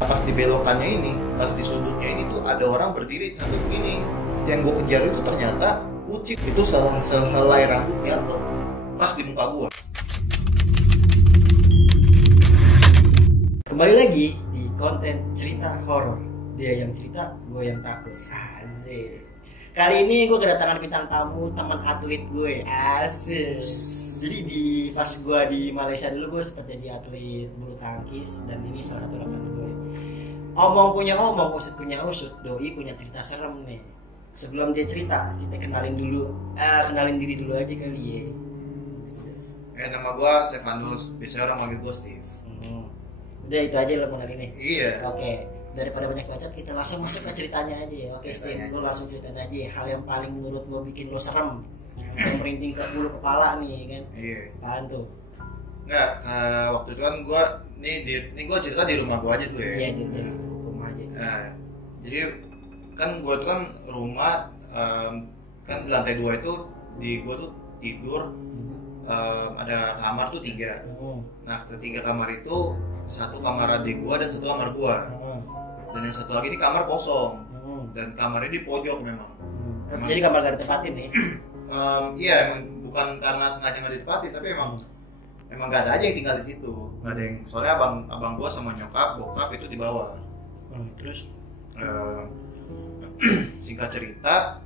Pas di belokannya ini, pas di sudutnya ini tuh ada orang berdiri sambil begini. Yang gue kejar itu ternyata kucing. Itu salah sehelai rambut jatuh pas di muka gue. Kembali lagi di konten cerita horor. Dia yang cerita, gue yang takut. Asik. Kali ini gue kedatangan bintang tamu, teman atlet gue. Asik. Jadi pas gue di Malaysia dulu gue sempat jadi atlet bulu tangkis, dan ini salah satu rekan gue. Omong punya omong, usut punya usut. Doi punya cerita serem nih. Sebelum dia cerita, kita kenalin diri dulu aja kali ya. Nama gue Stefanus, biasanya orang manggil gue Steve. Udah itu aja lo mau hari ini. Iya. Oke, daripada banyak bacot kita langsung masuk ke ceritanya aja ya. Oke, Steve, lo langsung ceritain aja hal yang paling menurut lo bikin lo serem, yang merinding ke bulu kepala nih kan. Iya. Apaan tuh? Enggak, waktu itu kan gue nih gue cerita di rumah gue aja dulu ya. Iya, di rumah aja. Nah, jadi kan gue tuh kan rumah kan di lantai 2 itu di gue tuh tidur ada kamar tuh 3. Nah, ketiga kamar itu satu kamar adik gue dan satu kamar gue. Dan yang satu lagi ini kamar kosong. Dan kamarnya di pojok memang. Jadi kamar gak ditempatin nih? Iya, emang bukan karena sengaja nggak ditempatin, tapi emang nggak ada aja yang tinggal di situ. Nggak ada yang, soalnya abang gue sama bokap itu di bawah. Terus? Singkat cerita,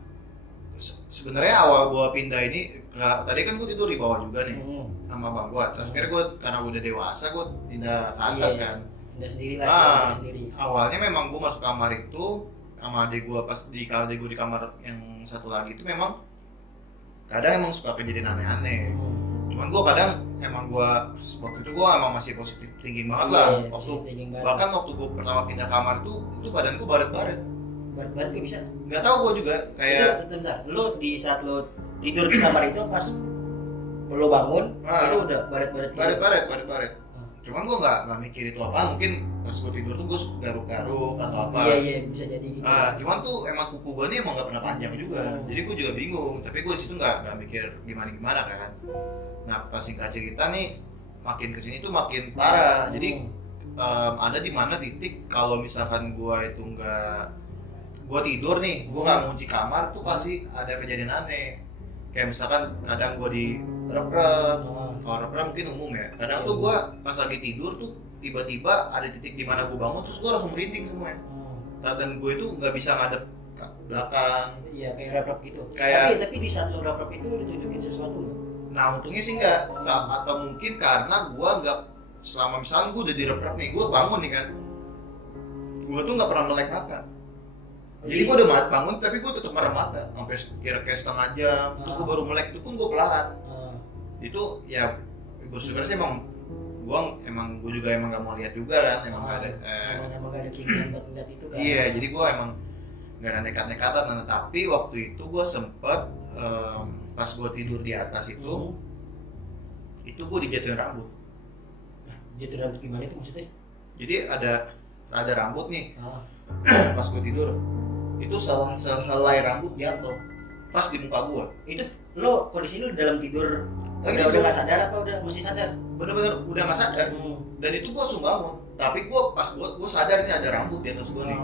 sebenarnya awal gue pindah ini, tadi kan gue tidur di bawah juga nih sama abang gue. Terus akhirnya gue karena udah dewasa gue pindah ke atas kan. Pindah sendiri lah, sendiri. Awalnya memang gue masuk kamar itu sama adik gue, pas adik gue di kamar yang satu lagi itu memang kadang emang suka kejadian aneh-aneh. Cuman gue kadang waktu itu gue emang masih positif tinggi banget lah. Bahkan waktu gue pertama pindah kamar itu badan gue baret-baret. Baret-baret gak bisa? Gak tau gue juga kayak. Bentar, lo di saat lo tidur di kamar itu pas lo bangun itu udah baret-baret. Cuman gue nggak mikir itu apa, mungkin pas gue tidur tuh gue garuk-garuk atau apa. Iya bisa jadi gitu. Cuman tuh emang kuku gue nih emang nggak pernah panjang juga, jadi gue juga bingung. Tapi gue di situ nggak mikir gimana kan. Nah, pas singkat cerita nih, makin kesini tuh makin parah. Jadi ada di mana titik kalau misalkan gue itu gue tidur nih, gue nggak ngunci kamar tuh pasti ada kejadian aneh. Kayak misalkan kadang gue di rep-rep, kalau rep-rep mungkin umum ya. Kadang tuh gue pas lagi tidur tuh tiba-tiba ada titik di mana gue bangun terus gue langsung merinding semuanya. Dan gue itu nggak bisa ngadep ke belakang. Iya, kayak rep-rep gitu. Tapi di saat lo rep-rep itu lo ditunjukin sesuatu lo? Nah, untungnya sih nggak. Atau mungkin karena gue nggak, selama misalnya gue udah di rep-rep nih, gue bangun nih kan, gue tuh nggak pernah melek mata. Jadi gue udah bangun tapi gue tetap merem mata sampai kira-kira setengah jam. Itu gue baru melek, itu pun gue pelan. Itu ya bersyukur sih emang gue juga emang gak mau lihat juga kan, emang gak ada keinginan buat lihat itu kan. Iya, jadi gue emang gak ada nekat-nekatan. Nah, tapi waktu itu gue sempet pas gue tidur di atas itu gue dijatuhin rambut. Jatuhin rambut gimana itu maksudnya? Jadi ada rambut nih. Pas gue tidur itu salah sehelai rambut jatuh pas di muka gue. Itu lo kondisi lo dalam tidur udah nggak sadar apa udah masih sadar? Bener-bener udah nggak sadar. Dan itu gue langsung bangun. Tapi gue sadar ini ada rambut di atas gue nih.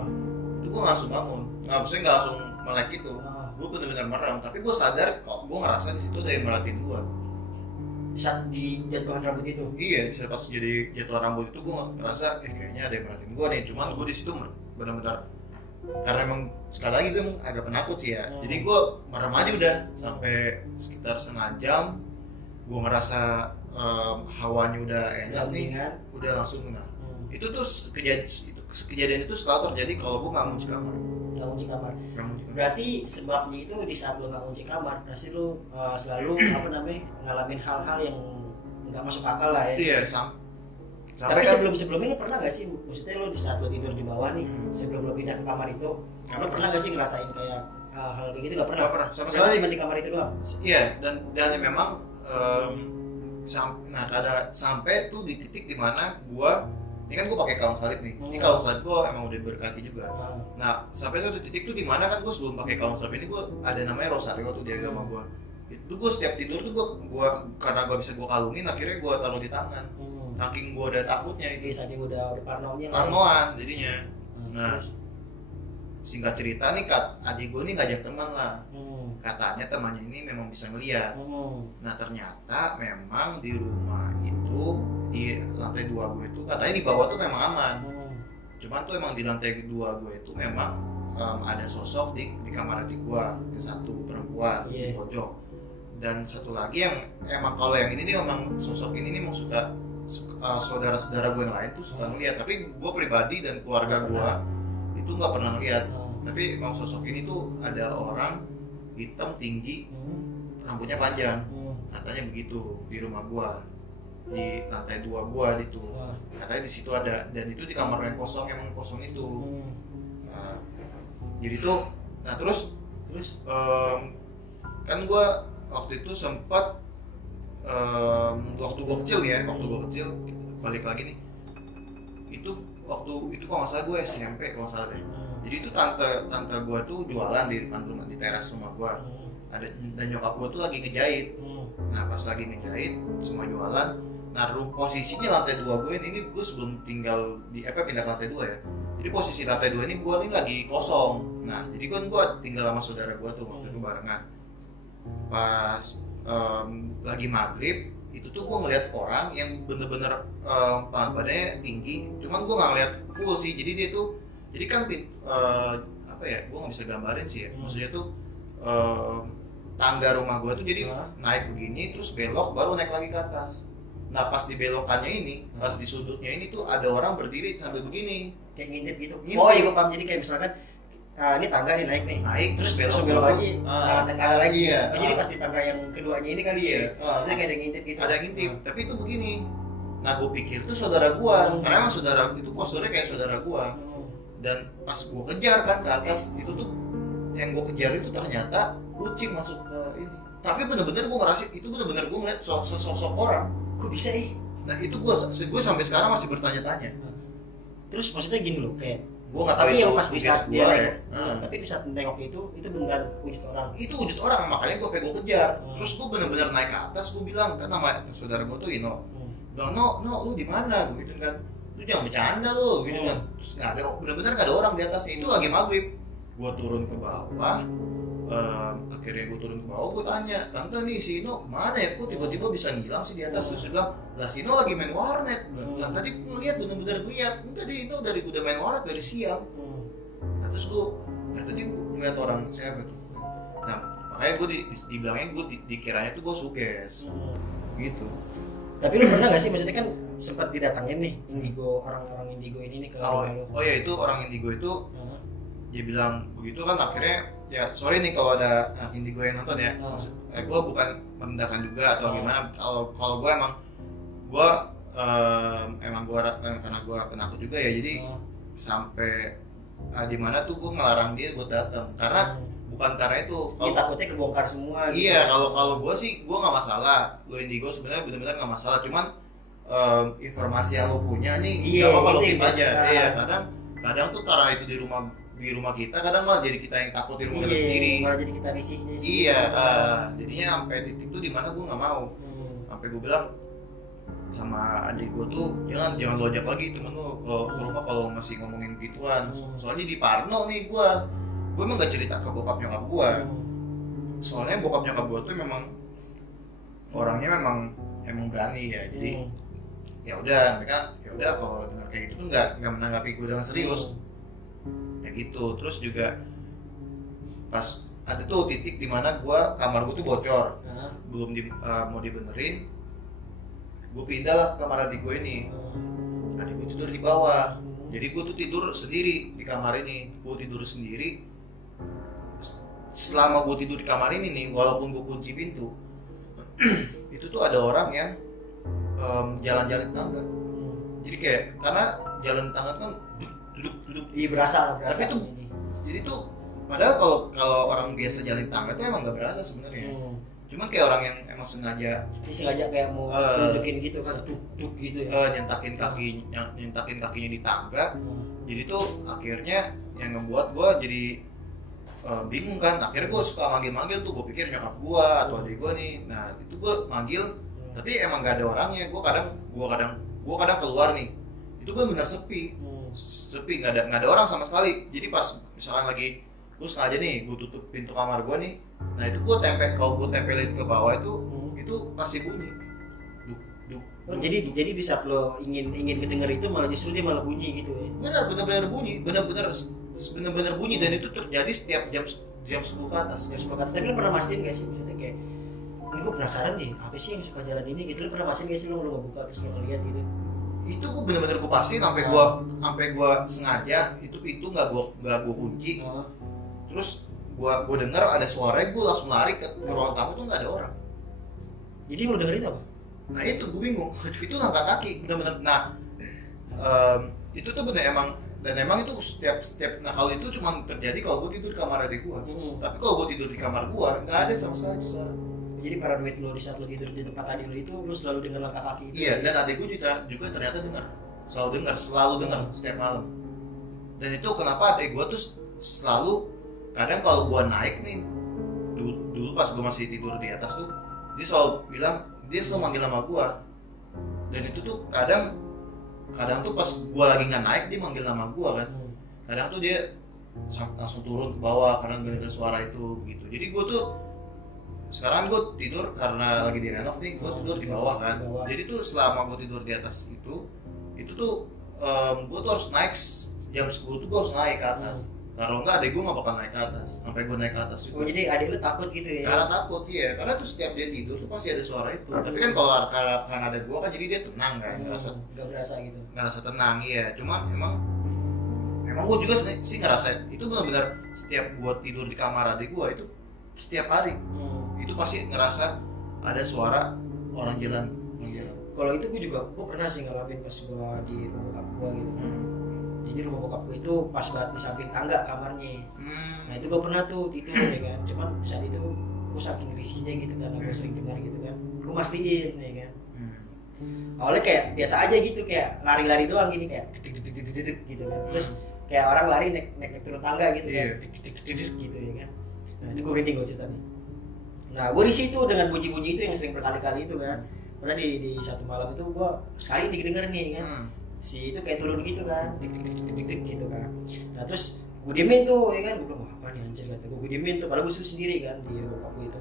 Itu gue langsung bangun. Maksudnya nggak langsung melek itu. Gue bener-bener merem. Tapi gue sadar kok gue ngerasa di situ ada yang merhatiin gue. Saat di jatuhan rambut itu? Iya, pas jadi jatuhan rambut itu gue ngerasa kayaknya ada yang merhatiin gue nih. Cuman gue di situ benar-benar, karena emang sekali lagi gue emang agak penakut sih ya. Jadi gue merem aja udah sampai sekitar setengah jam. Gue ngerasa hawanya udah enak nih, udah langsung itu tuh kejadian itu selalu terjadi kalau gue nggak ngunci kamar. Berarti sebabnya itu di saat lo nggak ngunci kamar, pasti lo selalu ngalamin hal-hal yang nggak masuk akal lah ya. Iya, tapi sebelum ini pernah nggak sih, maksudnya lo di saat lo tidur di bawah nih, sebelum lo pindah ke kamar itu, lo pernah nggak sih ngerasain kayak hal kayak gitu? Nggak pernah. Sama sekali. Cuma di kamar itu doang. Iya, dan memang sampai tuh di titik dimana ini kan gue pakai kalung salib nih. Ini kalung salib gue emang udah berkati juga. Nah, sampai tuh di titik tuh dimana kan gue sebelum pakai kalung salib ini gue ada namanya rosario tuh di agama gue. Itu gue setiap tidur tuh gue karena gue bisa gue kalungin, akhirnya gue taruh di tangan. saking gue udah takutnya Iya, saking udah parnonya lah. parnoan jadinya. Nah, Terus? singkat cerita nih adik gue nih ngajak teman lah, katanya temannya ini memang bisa ngeliat. Nah ternyata memang di rumah itu di lantai 2 gue itu katanya di bawah tuh memang aman, cuman tuh emang di lantai 2 gue itu memang ada sosok di kamar adik gue, satu perempuan di pojok, dan satu lagi yang emang kalau yang ini nih memang sosok ini nih mau suka saudara-saudara gue yang lain tuh suka ngeliat, tapi gue pribadi dan keluarga gue itu nggak pernah ngeliat. Tapi emang sosok ini tuh ada orang hitam tinggi, rambutnya panjang, katanya begitu di rumah gue, di lantai 2 gue itu katanya di situ ada, dan itu di kamar yang kosong, emang kosong itu. Jadi tuh, nah terus kan gue waktu itu sempat waktu gue kecil balik lagi nih, itu waktu itu kalau nggak salah gue SMP kalau nggak salah deh. Jadi itu tante gue tuh jualan di depan rumah, di teras rumah gue, ada, dan nyokap gue tuh lagi ngejahit. Nah pas lagi ngejahit semua jualan, nah posisinya lantai 2 gue ini gue sebelum tinggal di pindah ke lantai 2 ya. Jadi posisi lantai 2 ini gue ini lagi kosong. Nah jadi gue tinggal sama saudara gue tuh waktu itu barengan. Pas lagi maghrib itu tuh gue ngeliat orang yang bener-bener badannya tinggi, cuman gue nggak ngeliat full sih. Jadi dia tuh, jadi kan apa ya, gue nggak bisa gambarin sih ya. Maksudnya tuh tangga rumah gue tuh jadi naik begini terus belok baru naik lagi ke atas. Nah pas di belokannya ini, pas di sudutnya ini tuh ada orang berdiri sambil begini, kayak ngintip gitu. Oh iya gue paham, jadi kayak misalkan ini tangga nih naik terus belok lagi, tangga lagi ya. Jadi pas di tangga yang keduanya ini kali ya, maksudnya kayak ada ngintip gitu. Ada ngintip, tapi itu begini. Nah gue pikir itu saudara gue, karena emang saudara itu posturnya kayak saudara gue. Dan pas gue kejar kan ke atas, itu tuh yang gue kejar itu ternyata kucing masuk ke ini. Tapi bener-bener gue ngerasa itu bener-bener gue ngeliat sosok orang. Kok bisa Nah itu gue sampai sekarang masih bertanya-tanya. Terus maksudnya gini loh, kayak gue nggak tahu tapi itu yang pas di saat dia ya. Tapi di saat nengok itu beneran wujud orang. Itu wujud orang, makanya gue kejar. Terus gue bener-bener naik ke atas, gue bilang kan nama saudara gue tuh Ino. Bilang, no lu di mana? Gue gitu kan. Lu jangan bercanda lu gitu kan. Terus nggak ada, bener-bener nggak ada orang di atasnya. Itu lagi maghrib. Gue turun ke bawah. Akhirnya gue turun ke bawah, gue tanya, tante nih si Ino kemana ya? Kok tiba-tiba bisa ngilang sih di atas? Terus dia bilang, lah si Ino lagi main warnet. Lah tadi gue ngeliat, bener-bener ngeliat. Tadi Ino udah main warnet dari siang. Nah terus tadi gue ngeliat orang siapa tuh. Nah makanya gue dibilangnya gue dikiranya tuh gue suges. Gitu. Tapi lu pernah gak sih, maksudnya kan sempat didatangin nih indigo, orang-orang indigo ini nih ke oh ya itu orang indigo itu dia bilang begitu kan. Akhirnya ya sorry nih kalau ada anak indigo yang nonton ya, gue bukan merendahkan juga atau gimana. Kalau gue emang karena gue penakut juga ya, jadi sampai di mana tuh gue ngelarang dia buat datang, karena bukan karena itu. Kalau takutnya kebongkar semua. Iya, gitu. Kalau gue sih gue nggak masalah. Lo indigo sebenarnya benar-benar nggak masalah. Cuman informasi yang lo punya nih, nggak apa-apa lo keep aja. Iya, kadang tuh karena itu di rumah kita, kadang malah jadi kita yang takut di rumah kita sendiri. Malah jadi kita risih. Iya, jadinya sampai titik tuh di mana gue nggak mau. Sampai gue bilang sama adik gue tuh jangan lo ajak lagi temen lo ke rumah kalau masih ngomongin gituan. Soalnya di Parno nih gue emang gak cerita ke bokap nyokap gue. Soalnya bokap nyokap gue tuh memang orangnya emang berani ya. Jadi ya udah mereka kalau dengar kayak gitu tuh nggak menanggapi gue dengan serius. Ya gitu. Terus juga pas ada tuh titik dimana kamar gue tuh bocor, belum mau dibenerin, gue pindah lah ke kamar adik gue ini. Adik gue tidur di bawah, jadi gue tuh tidur sendiri di kamar ini. Gue tidur sendiri. Selama gue tidur di kamar ini nih, walaupun gue kunci pintu, itu tuh ada orang yang jalan-jalan di tangga. Jadi kayak karena jalan di tangga kan duduk. Iya berasa. Tapi itu jadi tuh padahal kalau orang biasa jalan di tangga tuh emang nggak berasa sebenarnya. Cuman kayak orang yang emang sengaja kayak mau tunjukin gitu kan, duk gitu ya. Nyentakin kakinya di tangga. Jadi tuh akhirnya yang ngebuat gue jadi bingung kan. Akhirnya gue suka manggil tuh, gue pikir nyokap gue atau adik gue nih. Nah itu gue manggil, tapi emang gak ada orangnya. Gue kadang gue kadang keluar nih, itu benar sepi, nggak ada orang sama sekali. Jadi pas misalkan lagi gue sengaja nih gue tutup pintu kamar gue nih, nah itu gue kalau gue tempelin ke bawah itu pasti bunyi. Jadi di saat lo ingin mendengar itu malah justru dia malah bunyi gitu ya. Benar-benar bunyi, dan itu terjadi setiap jam 10 ke atas. Tapi lo pernah mastiin gak sih, maksudnya kayak ini gue penasaran nih apa sih yang suka jalan ini gitu, lo pernah mastiin gak sih lo ngebuka terus lo ngeliat gitu? Itu gue benar-benar gue pastiin sampai gue sengaja itu pintu nggak gue kunci. Terus gue dengar ada suara, gue langsung lari ke ruang tamu tuh nggak ada orang. Jadi lo dengerin apa? Nah itu gue bingung, itu langkah kaki benar-benar. Nah itu tuh benar emang itu setiap nah kalau itu cuma terjadi kalau gue tidur di kamar adik gue. Tapi kalau gue tidur di kamar gue nggak ada sama sekali itu suara. Jadi paranoid lo di saat lo tidur di tempat adik lo itu lo selalu dengar langkah kaki itu. Iya, dan adik gue juga ternyata selalu dengar setiap malam. Dan itu kenapa adik gue tuh selalu, kadang kalau gue naik nih dulu pas gue masih tidur di atas tuh, dia selalu manggil nama gue. Dan itu tuh kadang tuh pas gue lagi nggak naik dia manggil nama gue kan. Kadang tuh dia langsung turun ke bawah karena dengar suara itu gitu. Jadi gue tuh sekarang gue tidur karena lagi direnov nih, gue tidur di bawah kan. Jadi tuh selama gue tidur di atas itu tuh gue tuh harus naik jam 10 tuh gue harus naik ke atas. Kalau enggak adek gue nggak bakal naik ke atas, sampai gue naik ke atas juga. Oh jadi adik lu takut gitu ya? Karena takut iya, karena tuh setiap dia tidur tuh pasti ada suara itu. Tapi kan kalau karena ada gue kan jadi dia tenang kan, nggak berasa gitu. Ngerasa tenang iya, cuma emang gue juga sih ngerasa itu benar-benar setiap gue tidur di kamar adik gue itu setiap hari itu pasti ngerasa ada suara orang jalan. Kalau itu gue pernah sih ngalamin pas gue di rumah bokap gue gitu. Jadi rumah bokap gue itu pas banget di samping tangga kamarnya. Nah itu gue pernah tuh tidur ya kan. Cuman saat itu gue saking risihnya gitu kan, gue sering dengar gitu kan. Gue mastiin ya kan. Awalnya kayak biasa aja gitu, kayak lari-lari doang gini kayak dedek gitu kan. Terus kayak orang lari naik turun tangga gitu kan. Dedek gitu ya kan. Nah ini gue merinding gue cerita nih. Nah gue risih tuh dengan bunyi-bunyi itu yang sering berkali-kali itu kan. Karena di satu malam itu gue sekali denger nih kan. Si itu kayak turun gitu kan, dik gitu kan. Nah terus gue diemin tuh ya kan, gue bilang apa nih anjir kata gue diemin tuh, padahal gue sendiri kan di bokap gue itu.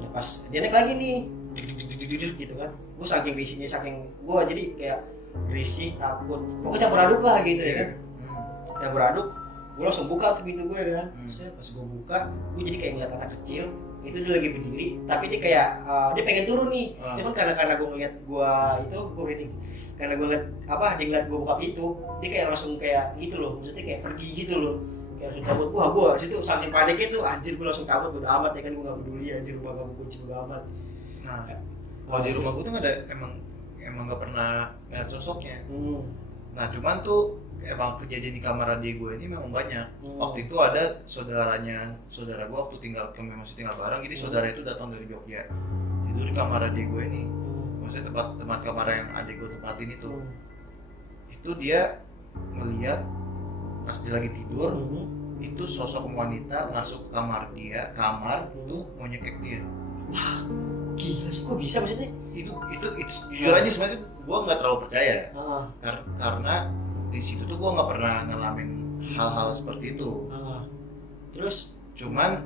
Nah pas dia naik lagi nih, dik gitu kan, gue saking risihnya, saking gue jadi kayak risih, takut, pokoknya campur aduk lah gitu ya kan. Campur aduk, gue langsung buka tuh pintu gue kan. Pas gue buka, gue jadi kayak ngeliat anak kecil itu dia lagi berdiri, tapi dia kayak dia pengen turun nih, cuman karena gue ngeliat gue reading, karena gue ngeliat dia ngeliat gue buka pintu, dia kayak langsung kayak gitu loh, maksudnya kayak pergi gitu loh, kayak langsung cabut. Wah gue situ saking paniknya tuh anjir, gue langsung kabur bodo amat ya kan, gue nggak peduli anjir, rumah gue kunci bodo amat. Nah kalau di rumah gue tuh nggak ada, emang nggak pernah ngeliat sosoknya. Nah cuman tuh emang kejadian di kamar adik gue ini memang banyak. Waktu itu ada saudara gue waktu kami masih tinggal bareng, jadi saudara itu datang dari Jogja tidur di kamar adik gue ini. Maksudnya tempat kamar yang adik gue tempatin itu dia ngeliat pas dia lagi tidur itu sosok wanita masuk ke kamar tuh mau nyekek dia. Wah gila sih, kok bisa maksudnya? Itu jujur aja sebenarnya gue nggak terlalu percaya karena di situ tuh gue nggak pernah ngalamin hal-hal seperti itu. Terus cuman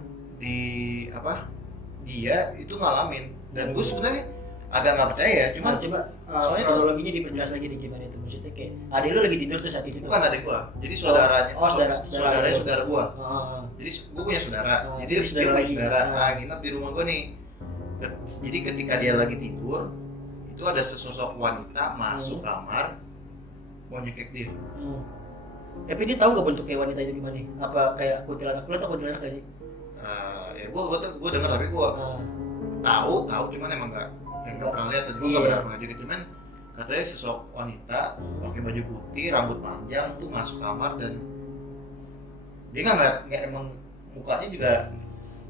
dia itu ngalamin, dan gue sebenarnya agak nggak percaya. Cuman coba soalnya kronologinya diperjelas lagi nih gimana itu, maksudnya kayak adik lu lagi tidur tuh saat itu? Bukan adik gue, jadi saudaranya saudara gue. Jadi gue punya saudara, jadi dia punya saudara. Nah nginep di rumah gue nih. Jadi ketika dia lagi tidur itu ada sesosok wanita masuk kamar mau nyekek dia. Tapi dia tahu nggak bentuk kayak wanita itu gimana? Apa kayak kuntilanak? Lo tau kuntilanak gak sih? Ya gue dengar, tapi gue tahu cuman emang nggak pernah lihat, dan gue nggak pernah juga. Cuman katanya sosok wanita pakai baju putih, rambut panjang tuh masuk kamar, dan dia nggak emang mukanya juga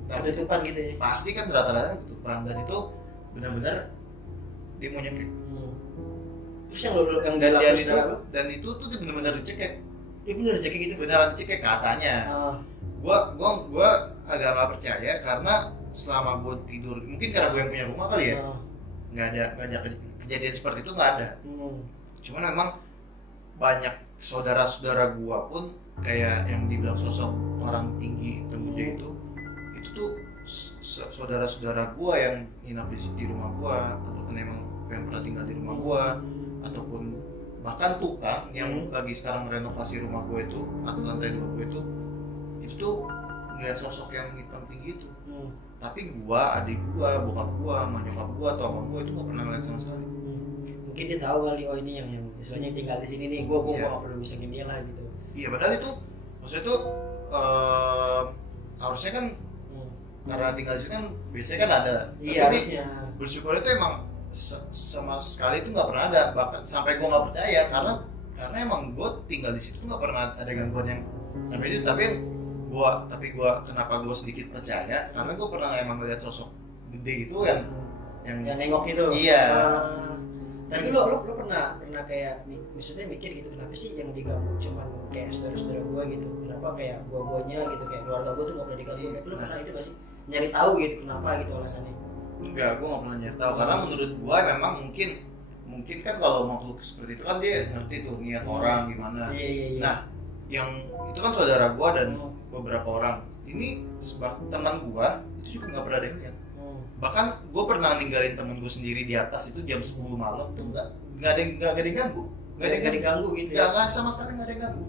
ketutupan gitu ya? Pasti kan rata-rata ketutupan, dan itu benar-benar dia mau nyekek. Terus yang dalam itu, dan itu tuh benar-benar dicekek. Dia benar dicekek gitu? Beneran dicekek katanya. Gua agak nggak percaya karena selama gue tidur, mungkin karena gue yang punya rumah kali ya, nggak ada kejadian seperti itu, nggak ada. Cuman memang banyak saudara-saudara gua pun kayak yang dibilang sosok orang tinggi gede itu tuh saudara-saudara gua yang nginap di rumah gua, ataupun emang yang pernah tinggal di rumah gua, ataupun bahkan tukang yang lagi sekarang renovasi rumah gua itu atau lantai 2 gua itu tuh ngeliat sosok yang hitam tinggi itu. Tapi gua, adik gua, bokap gua, sama nyokap gua atau abang gua itu gak pernah ngeliat sama sekali. Mungkin dia tahu kali, oh ini yang istilahnya tinggal di sini nih, gua gak perlu bisingin dia lah gitu. Iya, padahal itu maksudnya tuh harusnya kan karena tinggal di sini kan biasanya kan ada. Iya, harusnya. Bersyukur itu emang sama sekali itu nggak pernah ada, bahkan sampai gue nggak percaya karena emang gue tinggal di situ nggak pernah ada gangguan yang sampai itu. Tapi gue kenapa gue sedikit percaya karena gue pernah emang lihat sosok gede itu yang nengok itu. Iya. Tapi lo pernah kayak maksudnya mikir gitu, kenapa sih yang diganggu cuman kayak saudara-saudara gue gitu, kenapa kayak gue-guanya gitu, kayak keluarga gue tuh nggak pernah diganggu. Tapi lo pernah itu pasti nyari tahu gitu kenapa gitu alasannya? Enggak, gue nggak pernah nyari tahu karena menurut gue memang mungkin kan kalau makhluk seperti itu kan dia ngerti tuh niat orang gimana. Iya. Nah, yang itu kan saudara gue dan beberapa orang ini teman gue itu juga nggak pernah ada yang lihat. Bahkan gue pernah ninggalin temen gue sendiri di atas itu jam 10 malam tuh nggak ada yang ganggu, nggak diganggu gitu ya? Nggak sama sekali nggak ada yang ganggu.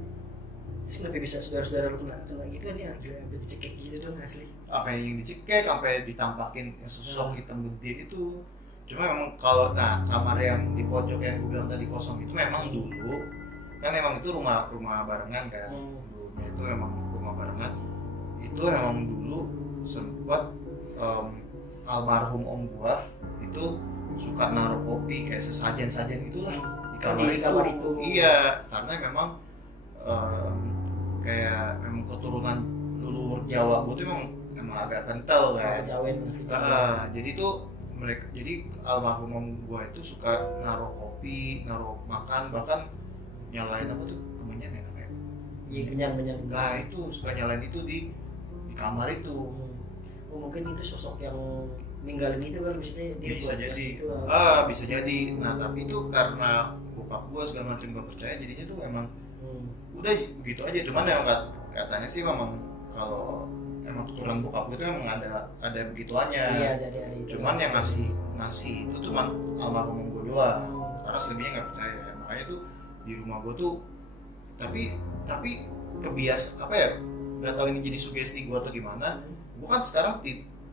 Terus kenapa bisa saudara-saudara lu kena gitu nih, sampai dicekik gitu dong asli? Apa yang dicekik sampai ditampakin sosok hitam gede itu. Cuma memang kalau kamar yang di pojok yang gue bilang tadi kosong itu memang dulu kan emang itu rumah barengan kan. Dulunya itu memang rumah barengan. Itu memang dulu sempat almarhum om gua itu suka naruh kopi kayak sesajen gitulah di kamar itu. Iya, karena memang kayak memang keturunan leluhur Jawa gua tuh emang agak kental kan. Jadi almarhum om gua itu suka naruh kopi, naruh makan, bahkan nyalain apa tuh kemenyan ya namanya. Iya, kemenyan. Nah, itu suka nyalain itu di kamar itu. Oh, mungkin itu sosok yang ninggalin itu kan, maksudnya dia bisa jadi itu, bisa jadi. Nah, tapi itu karena bokap gua segala macam gak percaya, jadinya tuh emang udah begitu aja. Cuman yang katanya sih memang kalau emang keturunan bokap gua itu emang ada begituannya. Iya, jadi ada itu. Cuman yang ngasih itu cuman almarhum gua doang, karena selebihnya nggak percaya. Makanya tuh di rumah gua tuh tapi apa ya, nggak tahu ini jadi sugesti gua atau gimana. Gua kan sekarang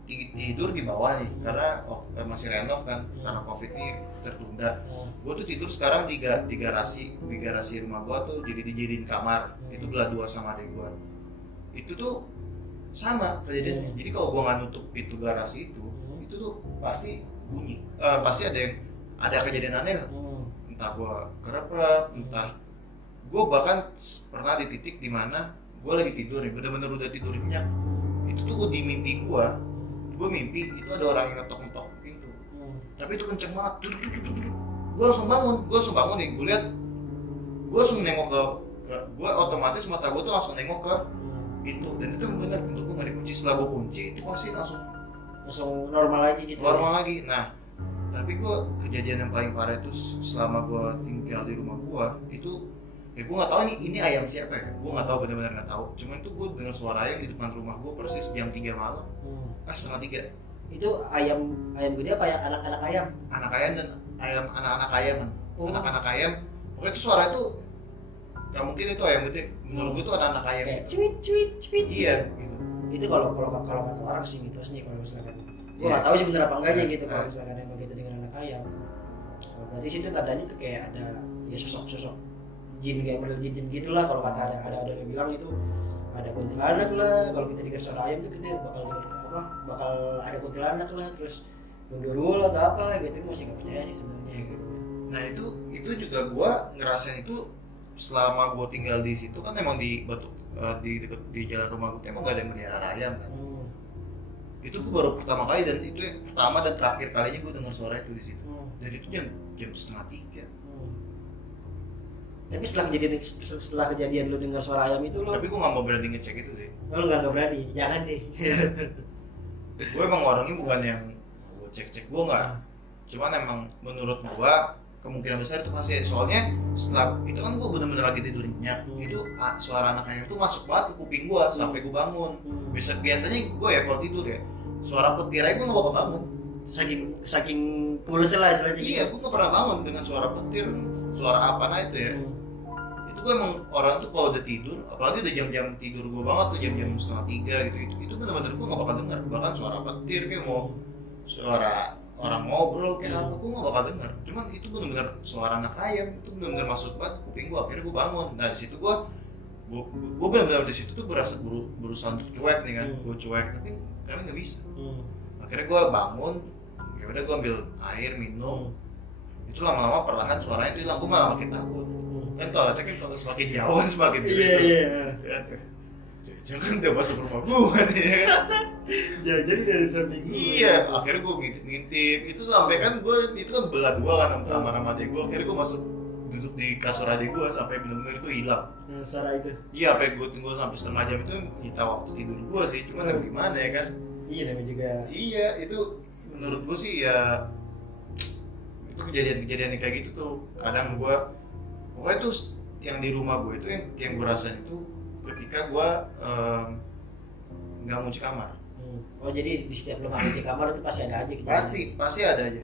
tidur di bawah nih karena masih renov kan, karena covid ini tertunda. Gua tuh tidur sekarang di garasi rumah gua tuh dijadiin kamar. Itu belah dua sama adik gua. Itu tuh sama kejadiannya. Jadi kalau gua nggak nutup pintu garasi itu tuh pasti bunyi. Pasti ada kejadian aneh lah. Entah gua kerep, entah gua bahkan pernah di titik dimana gua lagi tidur nih, bener-bener udah tidur nyenyak. Itu tuh gua di mimpi gue mimpi itu ada orang yang ngetok pintu. Tapi itu kenceng banget. Gue langsung bangun nih, gue lihat, gue langsung nengok ke gue, otomatis mata gue tuh langsung nengok ke pintu, dan itu benar pintu gue nggak dikunci. Setelah gue kunci itu pasti langsung normal lagi gitu. Nah, tapi gue kejadian yang paling parah itu selama gue tinggal di rumah gue itu, gue nggak tahu ini ayam siapa ya, gue nggak tahu, benar-benar nggak tahu. Cuman itu gue dengar suara ayam di depan rumah gue persis jam 3 malam. Setengah 3. Itu ayam gede apa ya, anak-anak ayam? Anak ayam dan anak-anak ayam. Anak-anak ayam. Pokoknya itu suara itu nggak mungkin itu ayam gede. Menurut gue itu anak ayam. Kayak cuit. Iya. Gitu. Itu kalau kata orang sih mitosnya, kalau misalkan gue nggak tahu sih bener apa enggaknya gitu. Kalau misalkan emang gitu dengan anak ayam, berarti situ tandanya tuh kayak ada ya sosok jin, kayak model jin gitulah. Kalau kata ada yang bilang itu ada kuntilanak lah. Kalau kita dengar suara ayam tuh kita bakal ada kuntilanak lah, terus mundur atau apa lah gitu. Masih nggak percaya sih sebenarnya gitu. Nah itu juga gue ngerasain itu selama gue tinggal di situ kan. Emang di dekat di jalan rumah gue emang gak ada yang melihara ayam kan. Itu gue baru pertama kali, dan itu yang pertama dan terakhir kalinya gue dengar suara itu di situ. Dan itu jam setengah 3. Tapi setelah kejadian lu dengar suara ayam itu lu. Tapi gue nggak mau berani ngecek itu sih. Lu nggak berani, jangan deh. Gue emang orangnya bukan yang gue cek, gue nggak. Cuman emang menurut gue kemungkinan besar itu pasti. Soalnya setelah itu kan gue bener-bener lagi tidur nyenyak, itu suara anak ayam tuh masuk banget ke kuping gue sampai gue bangun. Biasanya gue ya kalau tidur ya suara petir aja gue nggak bakal bangun. Saking pulas lah istilahnya. Iya, gue nggak pernah bangun dengan suara petir, suara apa nah itu ya. Itu gue emang orang tuh kalau udah tidur, apalagi udah jam-jam tidur gue banget tuh jam-jam 2:30 gitu, itu bener-bener gue nggak bakal dengar. Bahkan suara petir kayak mau suara orang ngobrol kayak apa gue nggak bakal dengar. Cuman itu bener-bener suara anak ayam, itu bener-bener masuk banget ke kuping gue. Akhirnya gue bangun. Nah di situ gue benar-benar di situ tuh berusaha untuk cuek nih kan. Gue cuek tapi kami nggak bisa. Akhirnya gue bangun, ya udah gue ambil air minum. Itu lama-lama perlahan suaranya itu hilang. Gue malah makin takut. Kan toiletnya kan kalau semakin jauh semakin gede. Iya. Jangan udah masuk rumah gue nih ya kan. Ya jadi dari samping gue. Iya, akhirnya gue ngintip. Itu sampai kan gue itu kan belah dua kan sama adik gue. Akhirnya gue masuk duduk di kasur adik gue sampai benar-benar itu hilang. Suara itu. Iya, sampai gue tunggu sampai setengah jam itu nyita waktu tidur gue sih. Cuma gimana ya kan? Iya namanya juga. Iya, itu menurut gue sih ya itu kejadian-kejadian kayak gitu tuh. Kadang gue pokoknya tuh yang di rumah gue itu yang gue rasain itu ketika gue nggak mau cuci kamar. Oh jadi di setiap lo nggak cuci kamar itu pasti ada aja kejadian. Pasti ada aja.